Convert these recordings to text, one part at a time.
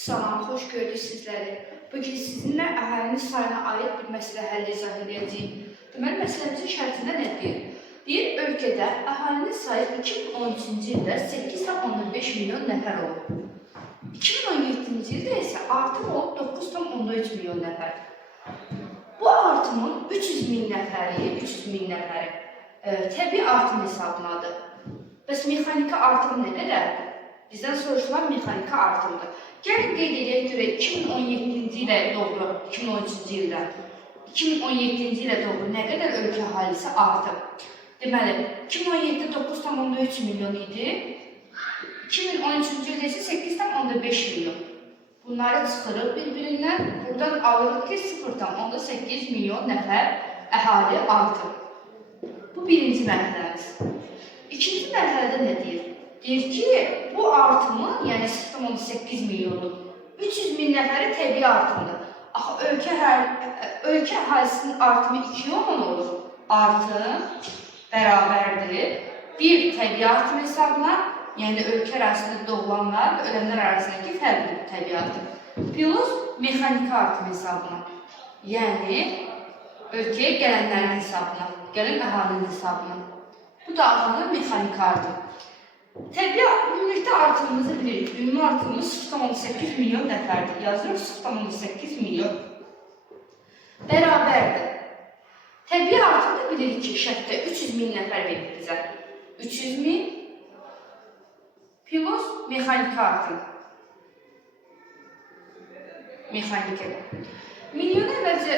Salam, xoş gördük sizləri. Bugün sizinlə əhalinin sayına aid bir məsələ həll izah edəcəyik. Deməli, məsələmizin şərtində nə deyir? Deyir, ölkədə əhalinin sayı 2013-cü ildə 8,5 milyon nəfər olub. 2017-ci ildə isə artım olub 9,3 milyon nəfər. Bu artımın 300 min nəfəri təbii artım hesabınadır. Bəs mexaniki artım nə qədərdir? Bizdən soruşulan mexaniki artımdır. Gəlin qeyd edək görək 2017-ci ilə doğru, 2013-cü ildə 2017-ci ilə doğru nə qədər ölkə əhalisi artıb? Deməli, 2017-də 9,3 milyon idi, 2013-cü ildə isə 8,5 milyon. Bunları çıxırıq bir-birindən, buradan alırıq ki 0,8 milyon nəfər əhali artıb. Bu birinci mərhələmiz. İkinci mərhələdə nə deyir? Deyir ki, bu artımın, yəni 0,8 milyonu, 300 min nəfəri təbii artımdır. Axı, ölkə əhalisinin artımı 2 olan olur. Artım bərabərdir. Bir təbii artım hesabına, yəni ölkə ərazisində doğulanlar və ölənlər arasındakı fərqli təbii artım. Plus mexaniki artım hesabına, yəni ölkəyə gələnlərin hesabına, gələn əhalinin hesabına. Bu da adlanır mexaniki artım. Təbii ümumilikdə artımımızı bilirik. Ümumi artımımız 0,8 milyon nəfərdir. Yazırıq 0,8 milyon. Bərabərdir. Təbii artımda bilirik ki, şərtdə 300 min nəfər verir bizə. 300 min plus mexaniki artım. Mexaniki. Milyonu əvvəlcə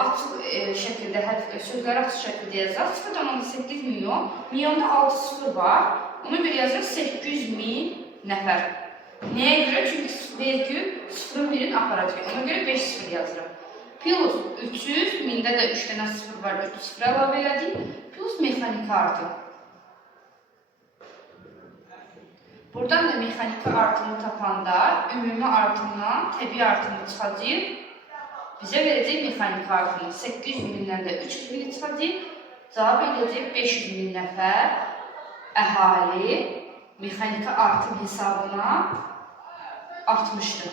açıq şəkildə, sözləri açıq şəkildə yazaq. 0,8 milyon. Milyonda 6 sıfır var. Ona görə yazırıq 800 min nəfər. Nəyə görə? Çünki vergül 0,1-in aparacaq. Ona görə 5 sıfır yazırıq. Plus 300, mində də 3 dənə sıfır var, 3 sıfır əlavə elədik. Plus mexaniki artım. Buradan da mexaniki artımı tapanda ümumi artımdan təbii artımı çıxacaq. Bizə verəcək mexaniki artımı. 800 mindən də 300 mini çıxacaq. Cavab edəcək 500 min nəfər əhali mexaniki artım hesabına artmışdır.